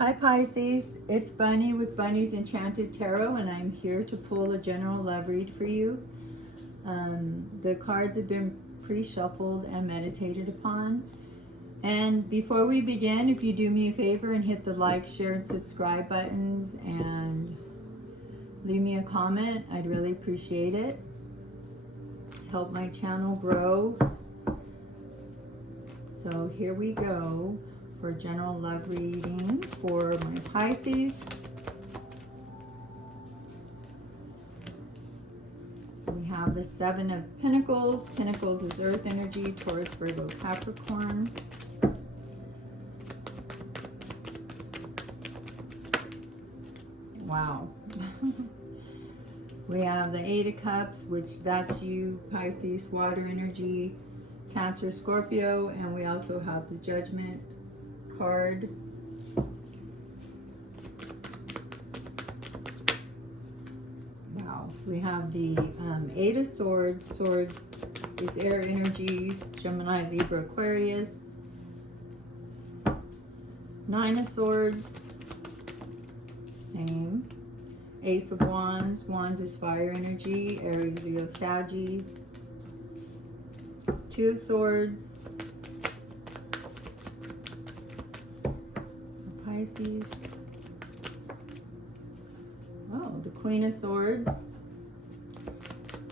Hi Pisces, it's Bunny with Bunny's Enchanted Tarot, and I'm here to pull a general love read for you. The cards have been pre-shuffled and meditated upon. And before we begin, if you do me a favor and hit the like, share, and subscribe buttons and leave me a comment, I'd really appreciate it. Help my channel grow. So here we go for general love reading for my Pisces. We have the Seven of Pentacles. Pentacles is earth energy, Taurus, Virgo, Capricorn. Wow. We have the Eight of Cups, which that's you, Pisces, water energy, Cancer, Scorpio, and we also have the Judgment card. Wow. We have the Eight of Swords. Swords is air energy, Gemini, Libra, Aquarius. Nine of Swords, same. Ace of Wands. Wands is fire energy, Aries, Leo, Sagittarius. Two of Swords, Pisces. Oh, the Queen of Swords.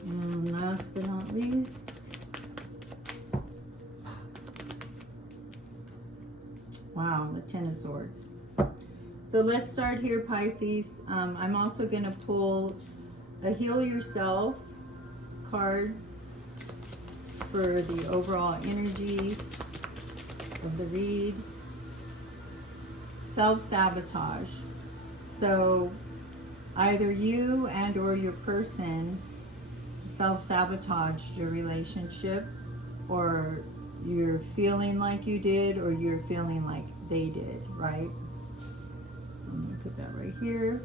And last but not least, wow, the Ten of Swords. So let's start here, Pisces. I'm also going to pull a Heal Yourself card for the overall energy of the read. Self-sabotage. So either you and or your person self-sabotaged your relationship, or you're feeling like you did, or you're feeling like they did, right? So I'm going to put that right here.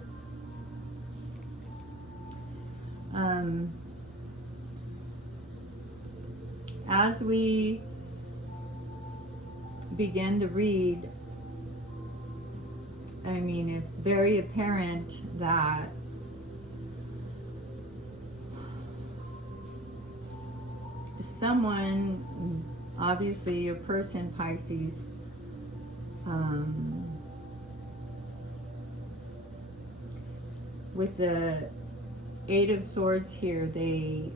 As we begin to read, I mean, it's very apparent that someone, obviously your person, Pisces, with the Eight of Swords here, they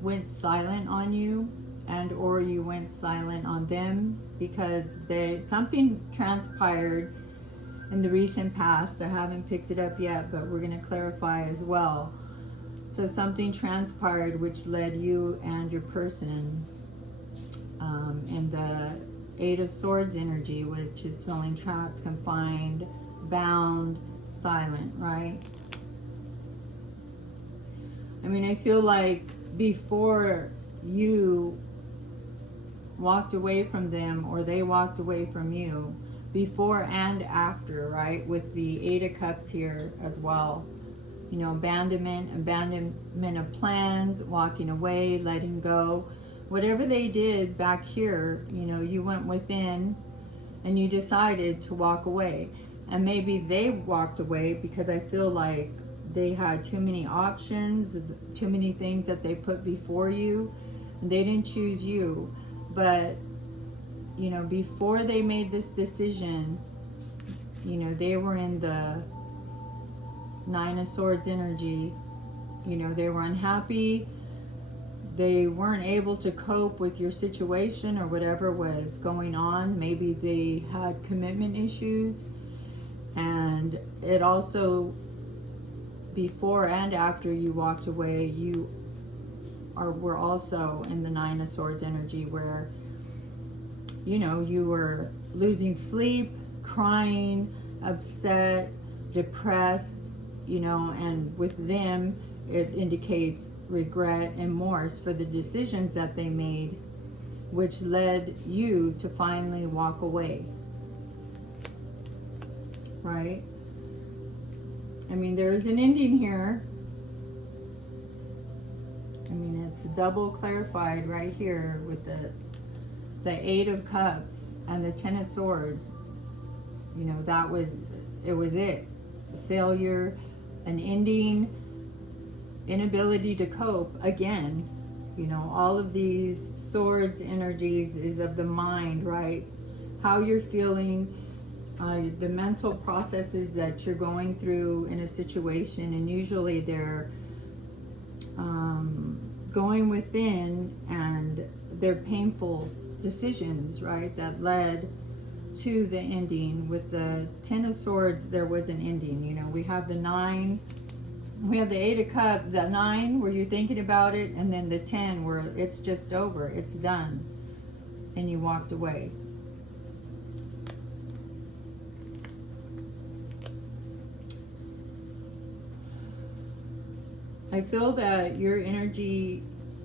went silent on you, and or you went silent on them because something transpired in the recent past. I haven't picked it up yet, but we're going to clarify as well. So something transpired which led you and your person in the Eight of Swords energy, which is feeling trapped, confined, bound, silent, right? I mean, I feel like before you walked away from them, or they walked away from you, before and after, right? With the Eight of Cups here as well. You know, abandonment of plans, walking away, letting go. Whatever they did back here, you know, you went within and you decided to walk away. And maybe they walked away because I feel like they had too many options, too many things that they put before you, and they didn't choose you. But, you know, before they made this decision, you know, they were in the Nine of Swords energy. You know, they were unhappy. They weren't able to cope with your situation or whatever was going on. Maybe they had commitment issues. And it also, before and after you walked away, you were also in the Nine of Swords energy, where, you know, you were losing sleep, crying, upset, depressed, you know, and with them, it indicates regret and remorse for the decisions that they made, which led you to finally walk away, right? I mean, there's an ending here. I mean, it's double clarified right here with the Eight of Cups and the Ten of Swords. You know, it was it. Failure, an ending, inability to cope again. You know, all of these swords energies is of the mind, right? How you're feeling, the mental processes that you're going through in a situation, and usually they're going within, and they're painful decisions, right, that led to the ending. With the Ten of Swords, there was an ending. You know, we have the 9, we have the 8 of Cups, the 9 where you're thinking about it, and then the 10 where it's just over, it's done, and you walked away. I feel that your energy,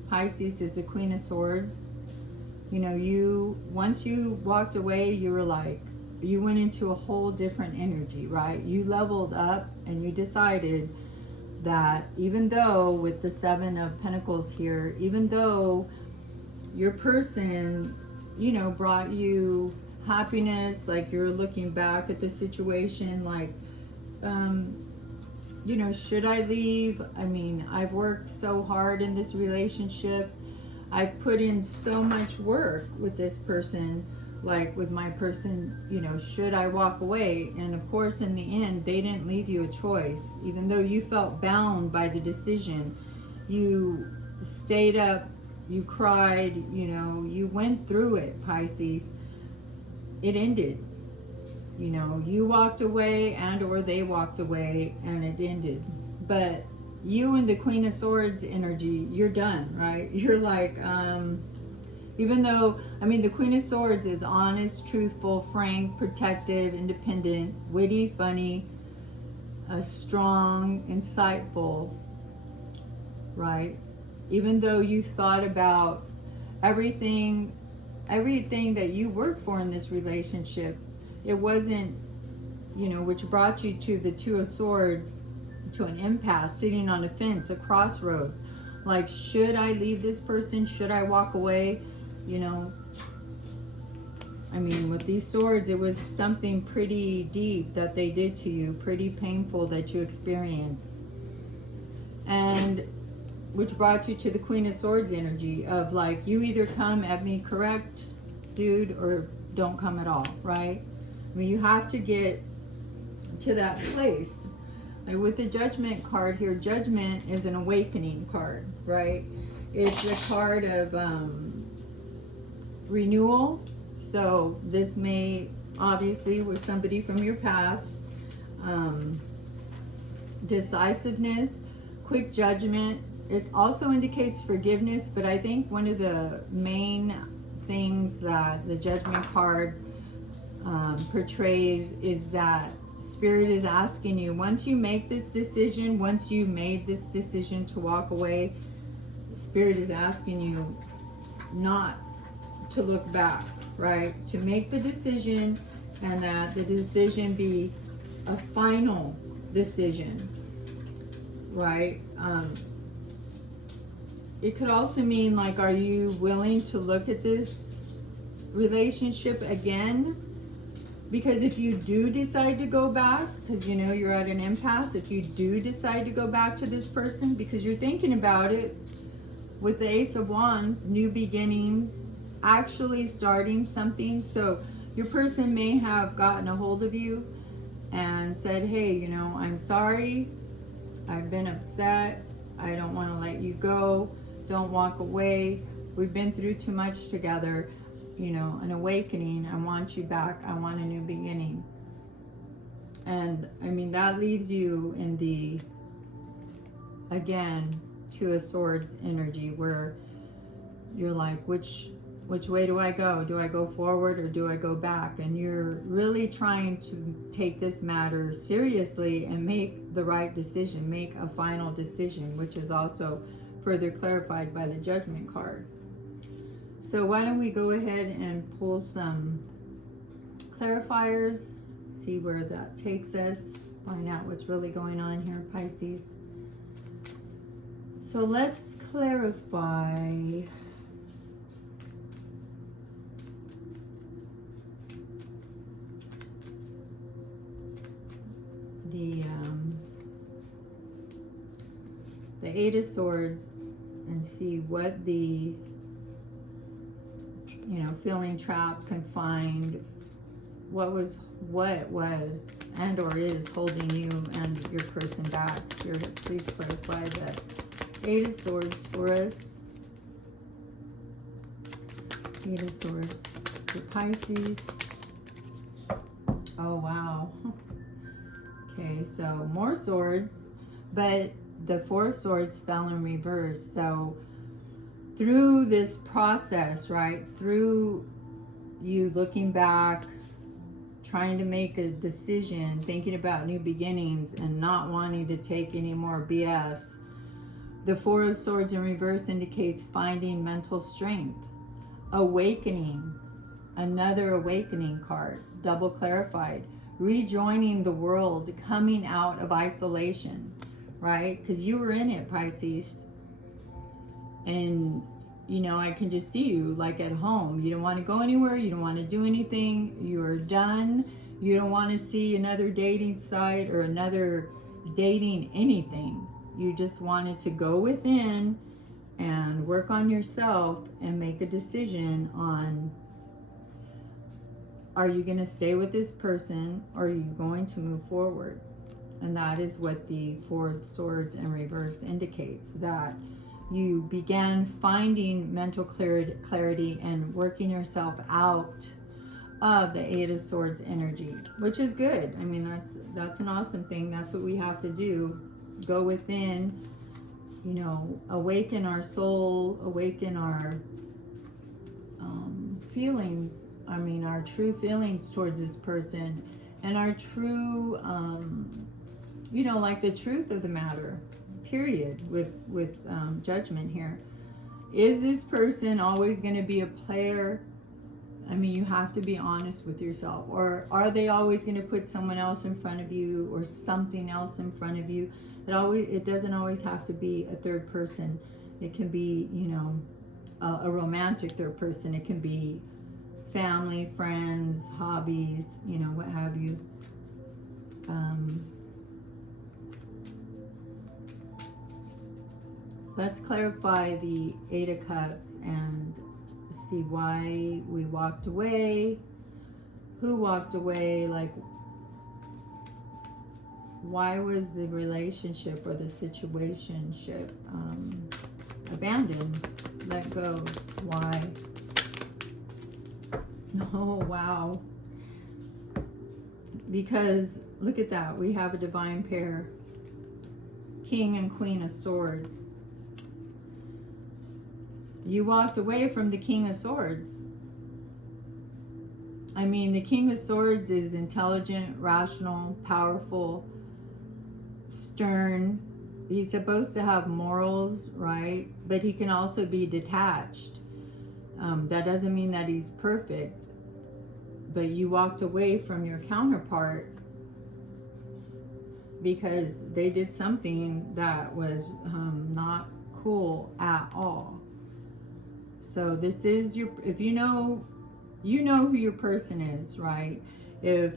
Pisces, is the Queen of Swords. You know, once you walked away, you were like, you went into a whole different energy, right? You leveled up, and you decided that even though with the 7 of Pentacles here, even though your person, you know, brought you happiness, like you're looking back at the situation like, you know, should I leave? I mean, I've worked so hard in this relationship. I've put in so much work with this person, like with my person, you know, should I walk away? And of course, in the end, they didn't leave you a choice. Even though you felt bound by the decision, you stayed up, you cried, you know, you went through it, Pisces. It ended. You know, you walked away, and or they walked away, and it ended. But you and the Queen of Swords energy, you're done, right? You're like, even though, I mean, the Queen of Swords is honest, truthful, frank, protective, independent, witty, funny, strong, insightful, right? Even though you thought about everything that you worked for in this relationship, it wasn't, you know, which brought you to the Two of Swords, to an impasse, sitting on a fence, a crossroads. Like, should I leave this person? Should I walk away? You know, I mean, with these swords, it was something pretty deep that they did to you, pretty painful that you experienced. And which brought you to the Queen of Swords energy of like, you either come at me correct, dude, or don't come at all, right? I mean, you have to get to that place. Like with the Judgment card here, Judgment is an awakening card, right? It's a card of renewal. So this may, obviously, with somebody from your past, decisiveness, quick judgment. It also indicates forgiveness, but I think one of the main things that the Judgment card portrays is that Spirit is asking you, once you make this decision, once you made this decision to walk away, Spirit is asking you not to look back, right? To make the decision, and that the decision be a final decision, right? It could also mean like, are you willing to look at this relationship again? Because if you do decide to go back, because you know you're at an impasse, if you do decide to go back to this person because you're thinking about it, with the Ace of Wands, new beginnings, actually starting something. So your person may have gotten a hold of you and said, hey, you know, I'm sorry, I've been upset, I don't want to let you go, don't walk away, we've been through too much together, you know, an awakening, I want you back, I want a new beginning. And I mean, that leaves you in the, again, Two of Swords energy, where you're like, which way do I go? Do I go forward or do I go back? And you're really trying to take this matter seriously and make the right decision, make a final decision, which is also further clarified by the Judgment card. So why don't we go ahead and pull some clarifiers, see where that takes us, find out what's really going on here, Pisces. So let's clarify. the Eight of Swords and see what the, feeling trapped, confined, what was and or is holding you and your person back. Spirit, please clarify that Eight of Swords for us. Eight of Swords for Pisces. Oh, wow. Okay, so more swords, but the Four of Swords fell in reverse. So through this process, right, through you looking back, trying to make a decision, thinking about new beginnings and not wanting to take any more BS, the Four of Swords in reverse indicates finding mental strength, awakening, another awakening card, double clarified, rejoining the world, coming out of isolation, right? Because you were in it, Pisces. And, I can just see you like at home. You don't want to go anywhere. You don't want to do anything. You're done. You don't want to see another dating site or another dating anything. You just wanted to go within and work on yourself and make a decision on, are you going to stay with this person or are you going to move forward? And that is what the Four of Swords in reverse indicates, that you began finding mental clarity and working yourself out of the Eight of Swords energy, which is good. I mean, that's an awesome thing. That's what we have to do. Go within, awaken our soul, awaken our feelings. I mean, our true feelings towards this person and our true, like the truth of the matter, period, with judgment here. Is this person always going to be a player? I mean, you have to be honest with yourself. Or are they always going to put someone else in front of you or something else in front of you? It doesn't always have to be a third person. It can be, a romantic third person. It can be family, friends, hobbies, what have you. Let's clarify the Eight of Cups and see why we walked away, who walked away, like why was the relationship or the situationship abandoned, let go, why? Oh, wow. Because look at that, we have a divine pair, King and Queen of Swords. You walked away from the King of Swords. I mean, the King of Swords is intelligent, rational, powerful, stern. He's supposed to have morals, right? But he can also be detached. That doesn't mean that he's perfect. But you walked away from your counterpart because they did something that was not cool at all. So this is if you know who your person is, right? If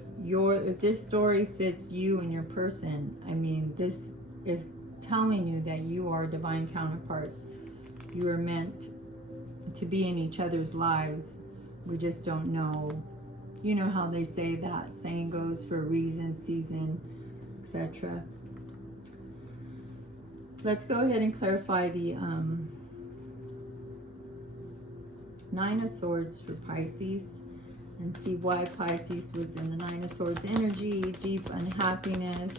this story fits you and your person, I mean, this is telling you that you are divine counterparts. You are meant to be in each other's lives. We just don't know. You know how they say that saying goes, for a reason, season, etc. Let's go ahead and clarify the Nine of Swords for Pisces and see why Pisces was in the Nine of Swords energy. Deep unhappiness,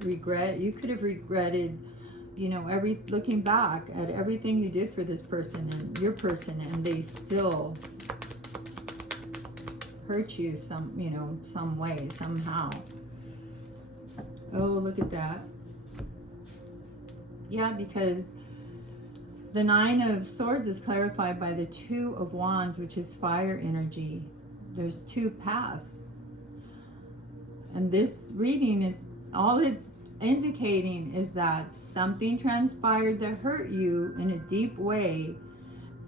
regret. You could have regretted, looking back at everything you did for this person and your person, and they still hurt you some way, somehow. Oh, look at that. Yeah, because the Nine of Swords is clarified by the Two of Wands, which is fire energy. There's two paths. And this reading is, all it's indicating is that something transpired that hurt you in a deep way.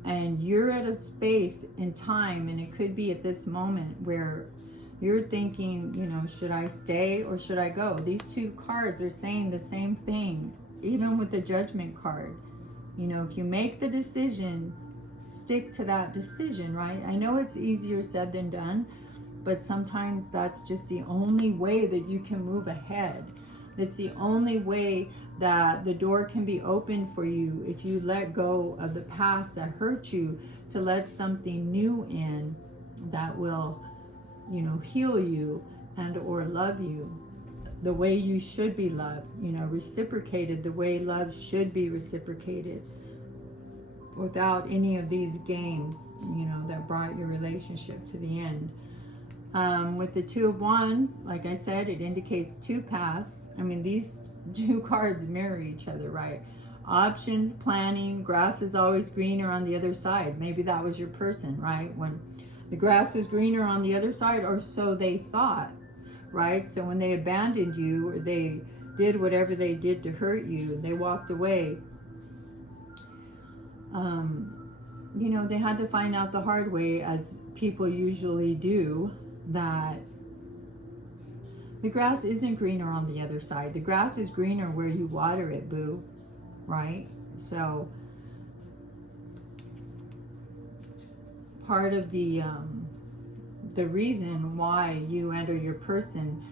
And you're at a space in time, and it could be at this moment where, You're thinking, you know, should I stay or should I go? These two cards are saying the same thing, even with the Judgment card. You know, if you make the decision, stick to that decision, right? I know it's easier said than done, but sometimes that's just the only way that you can move ahead. It's the only way that the door can be opened for you if you let go of the past that hurt you, to let something new in that will, you know, heal you and or love you the way you should be loved, you know, reciprocated the way love should be reciprocated, without any of these games, you know, that brought your relationship to the end. With the Two of Wands, like I said, it indicates two paths. I mean, these two cards mirror each other, right? Options, planning, grass is always greener on the other side. Maybe that was your person, right? When the grass was greener on the other side, or so they thought, right? So when they abandoned you, or they did whatever they did to hurt you, they walked away, you know, they had to find out the hard way, as people usually do, that the grass isn't greener on the other side. The grass is greener where you water it, boo, right? So part of the reason why you and or your person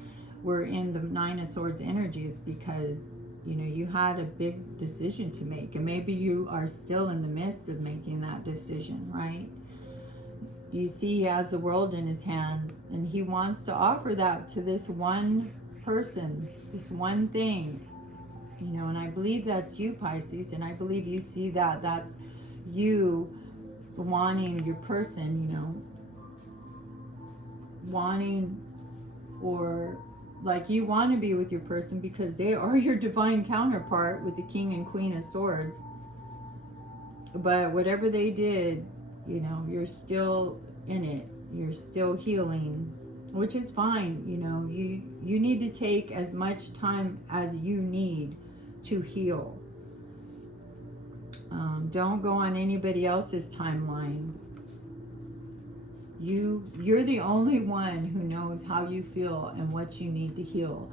were in the Nine of Swords energy is because, you know, you had a big decision to make, and maybe you are still in the midst of making that decision, right? You see, he has the world in his hand, and he wants to offer that to this one person, this one thing, you know, and I believe that's you, Pisces, and I believe you see that that's you wanting your person, you know, wanting, or like you want to be with your person because they are your divine counterpart with the King and Queen of Swords. But whatever they did, you know, you're still in it. You're still healing, which is fine. You know, you need to take as much time as you need to heal. Don't go on anybody else's timeline. You're the only one who knows how you feel and what you need to heal.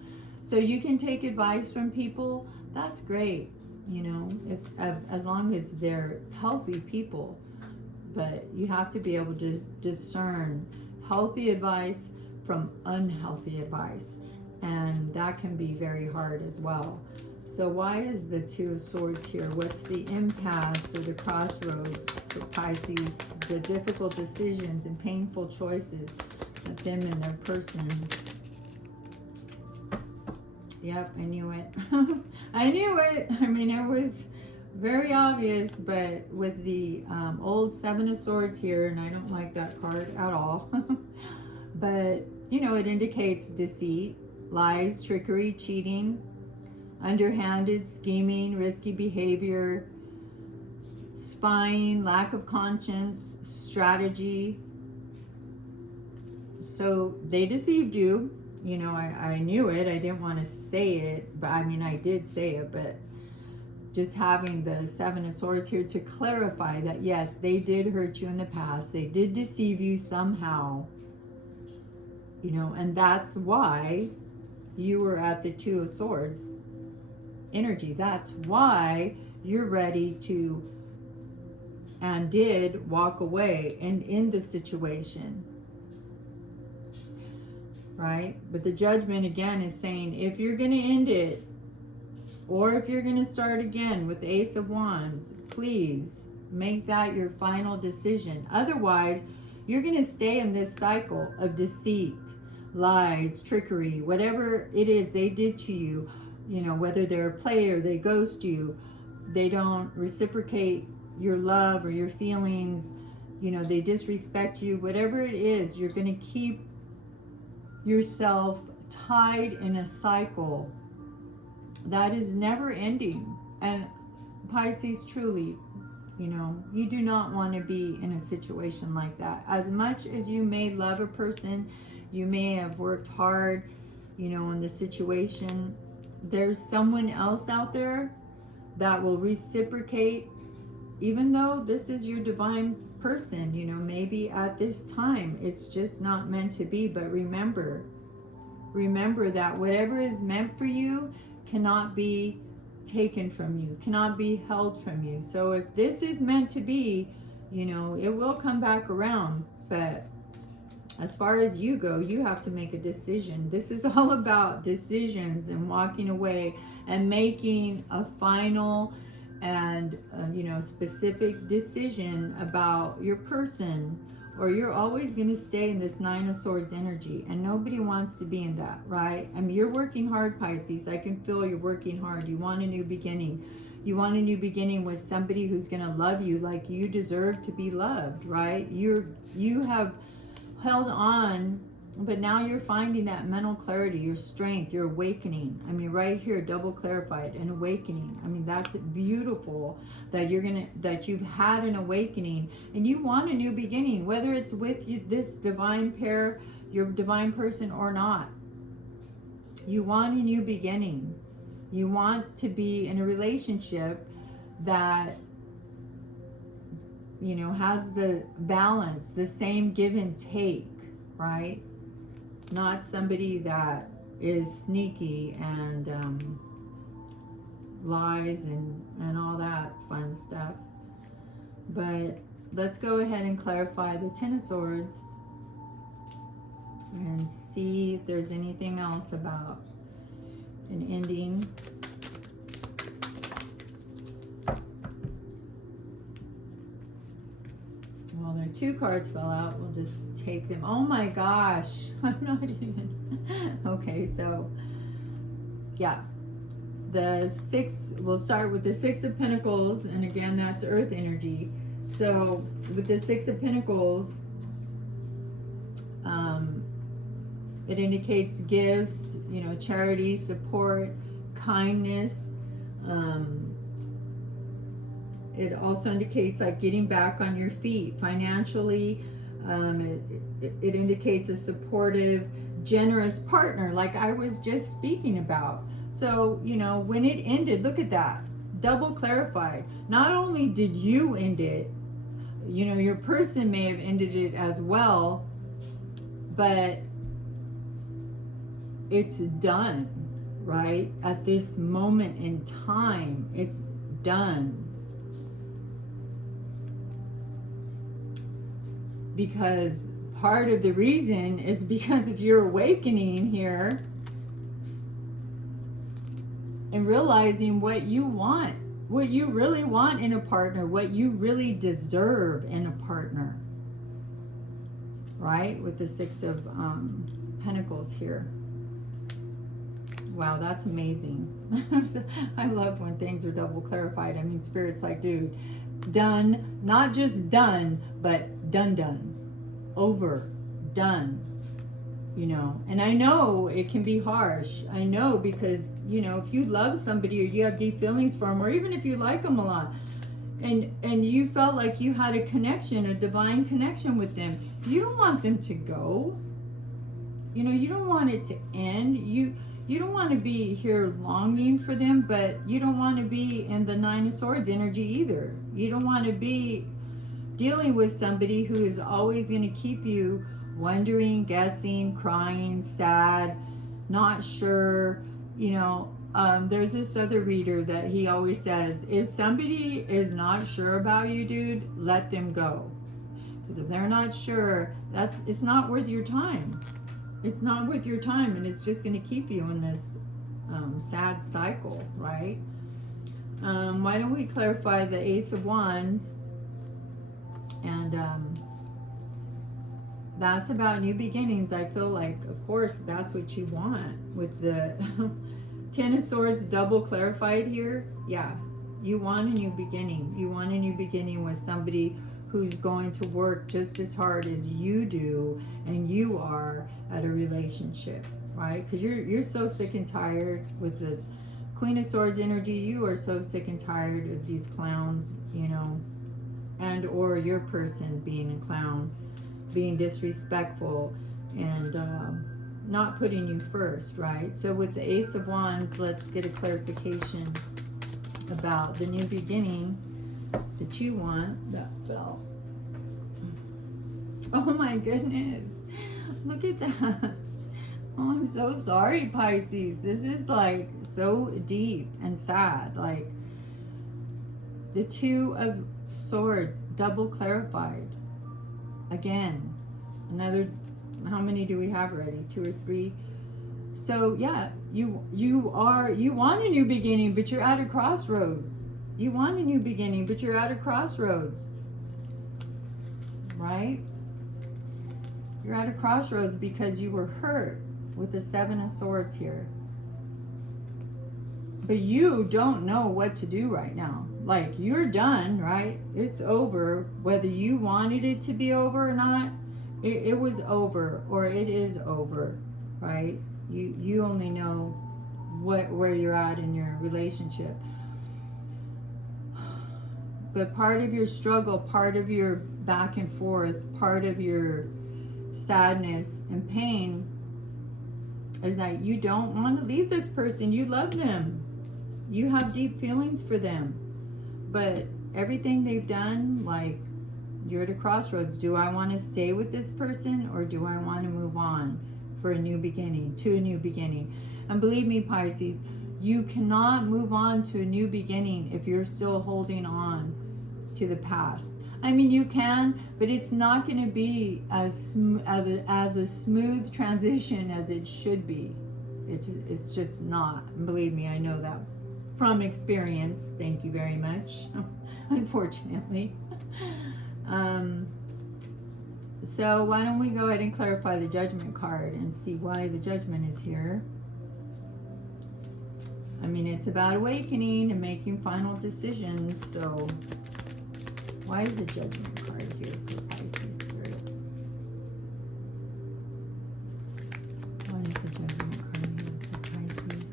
So you can take advice from people. That's great, you know, if as long as they're healthy people. But you have to be able to discern healthy advice from unhealthy advice, and that can be very hard as well. So why is the Two of Swords here? What's the impasse or the crossroads for Pisces? The difficult decisions and painful choices of them and their person. Yep, I knew it. I knew it. I mean, it was very obvious, but with the old Seven of Swords here, and I don't like that card at all. But, you know, it indicates deceit, lies, trickery, cheating, underhanded, scheming, risky behavior, spying, lack of conscience, strategy. So they deceived you. You know, I knew it. I didn't want to say it, but I mean, I did say it, but just having the Seven of Swords here to clarify that, yes, they did hurt you in the past. They did deceive you somehow, you know, and that's why you were at the Two of Swords energy. That's why you're ready to and did walk away and end the situation, right? But the Judgment again is saying, if you're going to end it, or if you're going to start again with the Ace of Wands, please make that your final decision. Otherwise, you're going to stay in this cycle of deceit, lies, trickery, whatever it is they did to you. You know, whether they're a player, they ghost you, they don't reciprocate your love or your feelings, you know, they disrespect you, whatever it is, you're going to keep yourself tied in a cycle that is never ending. And Pisces, truly, you know, you do not want to be in a situation like that. As much as you may love a person, you may have worked hard, you know, in the situation, there's someone else out there that will reciprocate. Even though this is your divine person. You know, maybe at this time it's just not meant to be, but remember that whatever is meant for you cannot be taken from you, cannot be held from you. So if this is meant to be, you know, it will come back around. But as far as you go, you have to make a decision. This is all about decisions and walking away and making a final and you know, specific decision about your person, or you're always going to stay in this Nine of Swords energy, and nobody wants to be in that, right? I mean, you're working hard, Pisces. I can feel you're working hard. You want a new beginning. You want a new beginning with somebody who's going to love you like you deserve to be loved, right? You have held on, but now you're finding that mental clarity, your strength, your awakening. I mean, right here, double clarified, an awakening. I mean, that's beautiful that you've had an awakening, and you want a new beginning, whether it's with you, this divine pair, your divine person, or not. You want a new beginning. You want to be in a relationship that, you know, has the balance, the same give and take, right? Not somebody that is sneaky and lies and all that fun stuff. But let's go ahead and clarify the Ten of Swords and see if there's anything else about an ending. Well, there are two cards fell out. We'll just take them. Oh my gosh. I'm not even... Okay, so... yeah. The six... We'll start with the Six of Pentacles. And again, that's Earth energy. So, with the Six of Pentacles... it indicates gifts, you know, charity, support, kindness. It also indicates like getting back on your feet financially. It indicates a supportive, generous partner, like I was just speaking about. So, you know, when it ended, look at that. Double clarified. Not only did you end it, you know, your person may have ended it as well, but it's done, right? At this moment in time, it's done. Because part of the reason is because of your awakening here and realizing what you want, what you really want in a partner, what you really deserve in a partner, right? With the Six of Pentacles here. Wow, that's amazing. I love when things are double clarified. I mean, Spirit's like, dude, done, not just done, but done. Over, done, you know. And I know it can be harsh. I know, because, you know, if you love somebody or you have deep feelings for them, or even if you like them a lot, and you felt like you had a connection, a divine connection with them, you don't want them to go. You know, you don't want it to end. You don't want to be here longing for them, but you don't want to be in the Nine of Swords energy either. You don't want to be dealing with somebody who is always going to keep you wondering, guessing, crying, sad, not sure. You know, there's this other reader that he always says, if somebody is not sure about you, dude, let them go. Because if they're not sure, it's not worth your time. It's not worth your time, and it's just going to keep you in this sad cycle, right? Why don't we clarify the Ace of Wands? And that's about new beginnings. I feel like, of course, that's what you want with the Ten of Swords double clarified here. Yeah, you want a new beginning. You want a new beginning with somebody who's going to work just as hard as you do and you are at a relationship, right? Because you're so sick and tired with the Queen of Swords energy. You are so sick and tired of these clowns, you know, and or your person being a clown, being disrespectful and not putting you first, right? So with the Ace of Wands, let's get a clarification about the new beginning that you want. That fell. Oh my goodness. Look at that. Oh, I'm so sorry, Pisces. This is like so deep and sad. Like the Two of Swords, double clarified. Again, another, how many do we have already? 2 or 3. So yeah, you want a new beginning, but you're at a crossroads. You want a new beginning, but you're at a crossroads. Right? You're at a crossroads because you were hurt with the 7 of Swords here. But you don't know what to do right now. Like, you're done, right? It's over. Whether you wanted it to be over or not, it was over, or it is over, right? You only know where you're at in your relationship. But part of your struggle, part of your back and forth, part of your sadness and pain is that you don't want to leave this person. You love them. You have deep feelings for them. But everything they've done, like, you're at a crossroads. Do I want to stay with this person, or do I want to move on for a new beginning, to a new beginning? And believe me, Pisces, you cannot move on to a new beginning if you're still holding on to the past. I mean, you can, but it's not going to be as a smooth transition as it should be. It's just not. And believe me, I know that from experience. Thank you very much. Unfortunately. So why don't we go ahead and clarify the Judgment card and see why the Judgment is here. I mean, it's about awakening and making final decisions. So why is the Judgment card here for Pisces Spirit? Why is the Judgment card here for Pisces?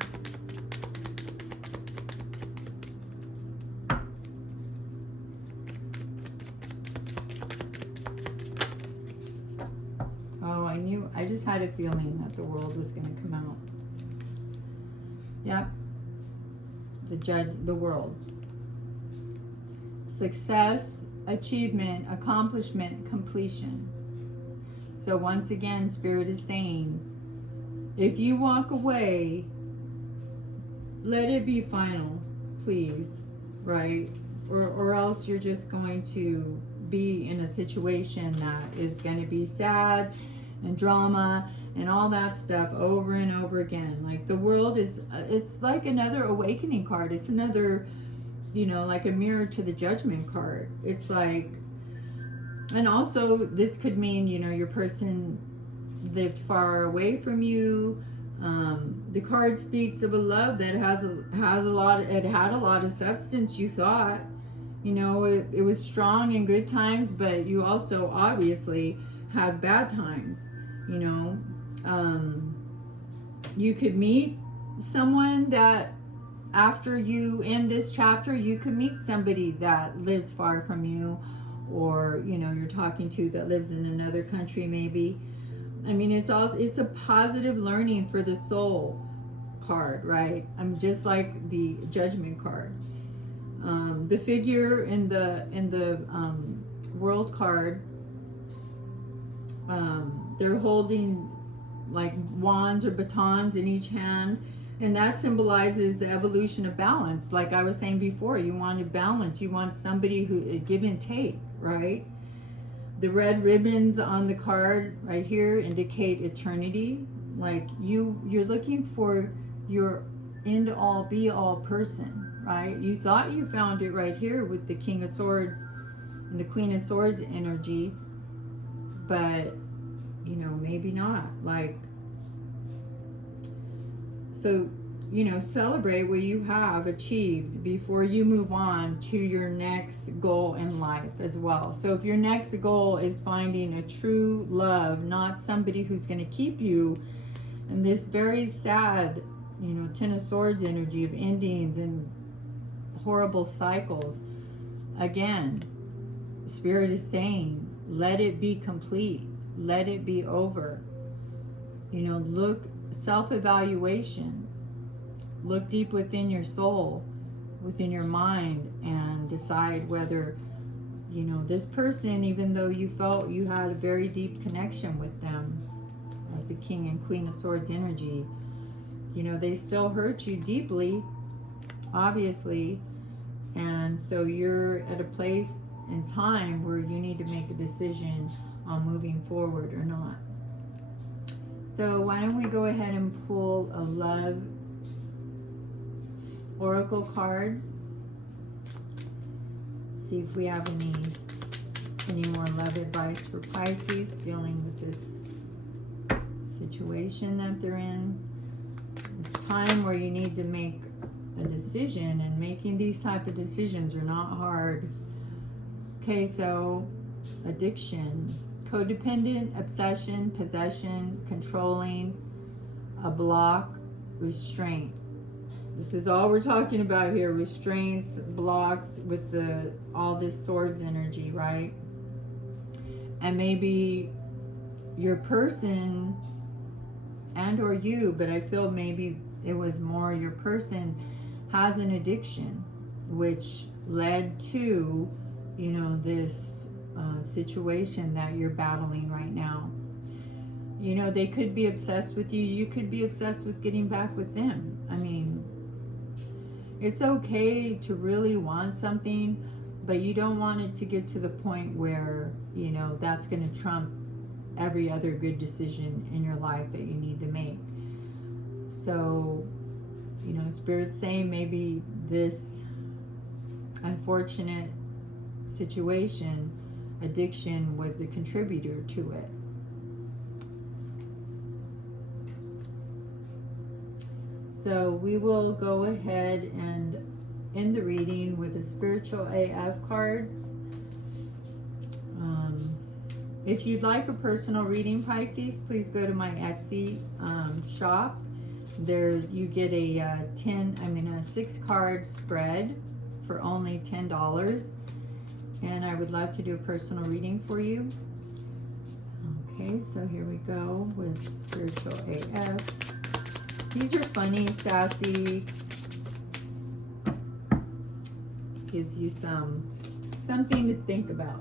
Oh, I just had a feeling that the world was going to come out. Yep. The world. Success, achievement, accomplishment, completion. So once again, Spirit is saying, if you walk away, let it be final, please, right? Or else you're just going to be in a situation that is going to be sad and drama and all that stuff over and over again. Like, the world is, it's like another awakening card. It's another, like a mirror to the Judgment card. It's like, and also this could mean, your person lived far away from you. The card speaks of a love that had a lot of substance, you thought. It was strong in good times, but you also obviously had bad times. You could meet someone that, after you end this chapter, you could meet somebody that lives far from you, or you're talking to that lives in another country maybe. I mean, it's a positive learning for the soul card, right? I'm just like the Judgment card. The figure in the World card, they're holding like wands or batons in each hand, and that symbolizes the evolution of balance. Like I was saying before, you want to balance. You want somebody who give and take, right? The red ribbons on the card right here indicate eternity. Like you're looking for your end all be all person, right? You thought you found it right here with the King of Swords and the Queen of Swords energy, but maybe not. Like, so celebrate what you have achieved before you move on to your next goal in life as well. So if your next goal is finding a true love, not somebody who's going to keep you in this very sad, Ten of Swords energy of endings and horrible cycles, again, Spirit is saying, let it be complete. Let it be over. Look, self-evaluation. Look deep within your soul, within your mind, and decide whether you know, this person, even though you felt you had a very deep connection with them as a King and Queen of Swords energy, you know, they still hurt you deeply, obviously. And so you're at a place in time where you need to make a decision on moving forward or not. So why don't we go ahead and pull a love oracle card. See if we have any more love advice for Pisces dealing with this situation that they're in. It's time where you need to make a decision, and making these type of decisions are not hard. Okay, so addiction, codependent, obsession, possession, controlling, a block, restraint. This is all we're talking about here. Restraints, blocks with all this swords energy, right? And maybe your person and or you, but I feel maybe it was more your person has an addiction, which led to, you know, this situation that you're battling right now. You know, they could be obsessed with you. You could be obsessed with getting back with them. I mean, it's okay to really want something, but you don't want it to get to the point where, you know, that's going to trump every other good decision in your life that you need to make. So, you know, Spirit's saying maybe this unfortunate situation, addiction, was a contributor to it. So we will go ahead and end the reading with a spiritual AF card. If you'd like a personal reading, Pisces, please go to my Etsy shop. There you get a 6 card spread for only $10. And I would love to do a personal reading for you. Okay, so here we go with spiritual AF. These are funny, sassy, gives you something to think about.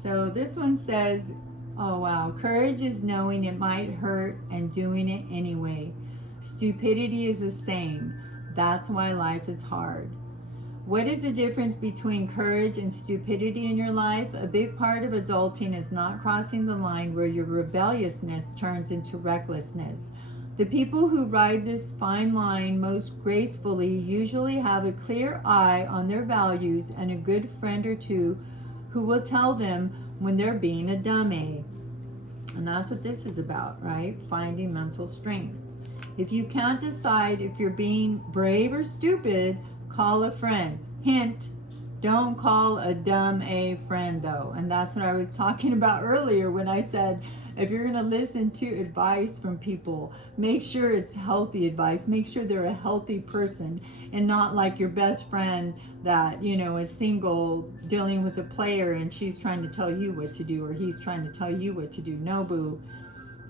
So this one says, oh wow, courage is knowing it might hurt and doing it anyway. Stupidity is the same. That's why life is hard. What is the difference between courage and stupidity in your life? A big part of adulting is not crossing the line where your rebelliousness turns into recklessness. The people who ride this fine line most gracefully usually have a clear eye on their values and a good friend or two who will tell them when they're being a dummy. And that's what this is about, right? Finding mental strength. If you can't decide if you're being brave or stupid, call a friend. Hint, don't call a dumb A friend though. And that's what I was talking about earlier when I said, if you're going to listen to advice from people, make sure it's healthy advice. Make sure they're a healthy person and not like your best friend that, you know, is single dealing with a player and she's trying to tell you what to do, or he's trying to tell you what to do. No, boo.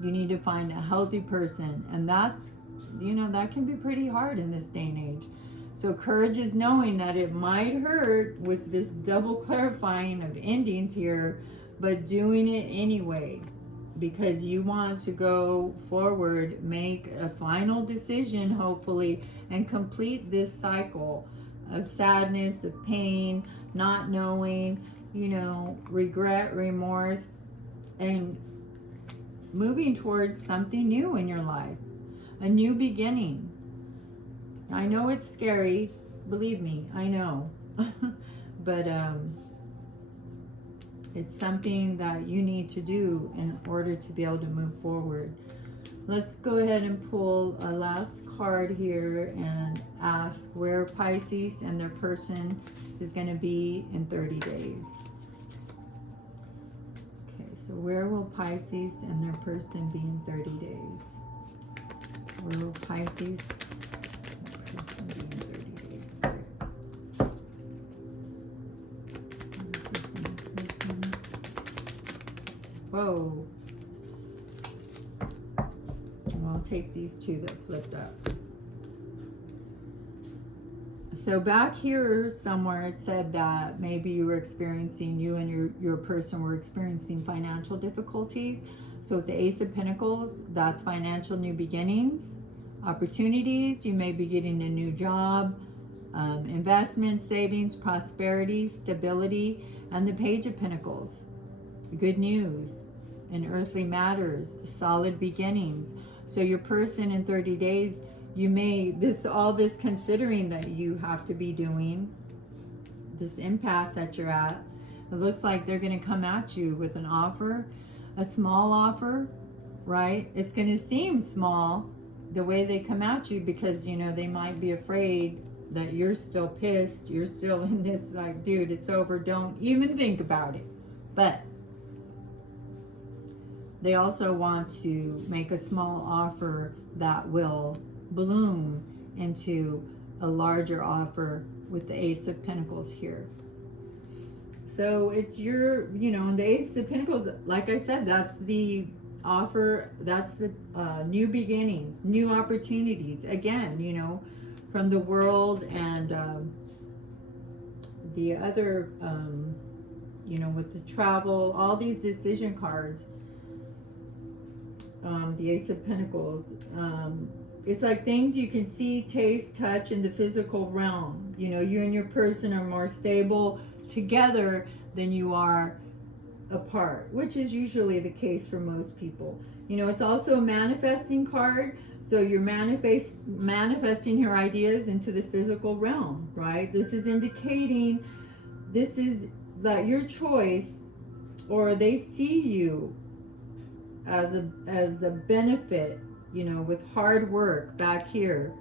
You need to find a healthy person. And that's, you know, that can be pretty hard in this day and age. So courage is knowing that it might hurt with this double clarifying of endings here, but doing it anyway. Because you want to go forward, make a final decision, hopefully, and complete this cycle of sadness, of pain, not knowing, you know, regret, remorse, and moving towards something new in your life, a new beginning. I know it's scary, believe me, I know, but it's something that you need to do in order to be able to move forward. Let's go ahead and pull a last card here and ask where Pisces and their person is going to be in 30 days. Okay, so where will Pisces and their person be in 30 days? Where will Pisces and their person be in 30 days? Whoa. Well, I'll take these two that flipped up. So back here somewhere it said that maybe you and your person were experiencing financial difficulties. So with the Ace of Pentacles, that's financial new beginnings, opportunities. You may be getting a new job, investment, savings, prosperity, stability, and the Page of Pentacles, good news in earthly matters, solid beginnings. So your person in 30 days, you may, all this considering that you have to be doing, this impasse that you're at, it looks like they're going to come at you with an offer, a small offer, right? It's going to seem small the way they come at you because, you know, they might be afraid that you're still pissed. You're still in this, like, dude, it's over. Don't even think about it. But they also want to make a small offer that will bloom into a larger offer with the Ace of Pentacles here. So it's your, you know, and the Ace of Pentacles, like I said, that's the offer, that's the new beginnings, new opportunities. Again, you know, from the world and the other, you know, with the travel, all these decision cards. The Ace of Pentacles, it's like things you can see, taste, touch in the physical realm. You know, you and your person are more stable together than you are apart, which is usually the case for most people. You know, it's also a manifesting card, so you're manifesting your ideas into the physical realm, right? This is indicating this is that your choice, or they see you as a benefit, you know, with hard work back here,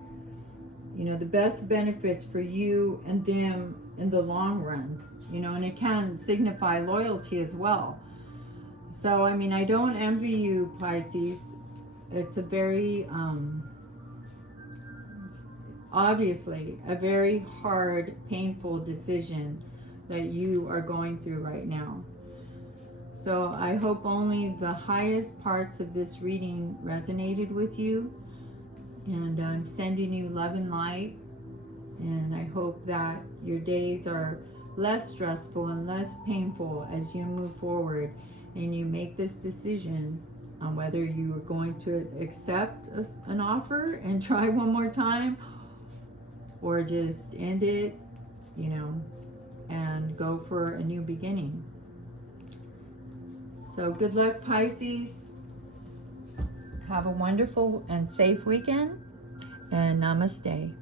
you know, the best benefits for you and them in the long run, you know, and it can signify loyalty as well. So, I mean, I don't envy you, Pisces. It's a very, obviously, a very hard, painful decision that you are going through right now. So I hope only the highest parts of this reading resonated with you. And I'm sending you love and light. And I hope that your days are less stressful and less painful as you move forward and you make this decision on whether you are going to accept an offer and try one more time, or just end it, you know, and go for a new beginning. So good luck, Pisces. Have a wonderful and safe weekend, and namaste.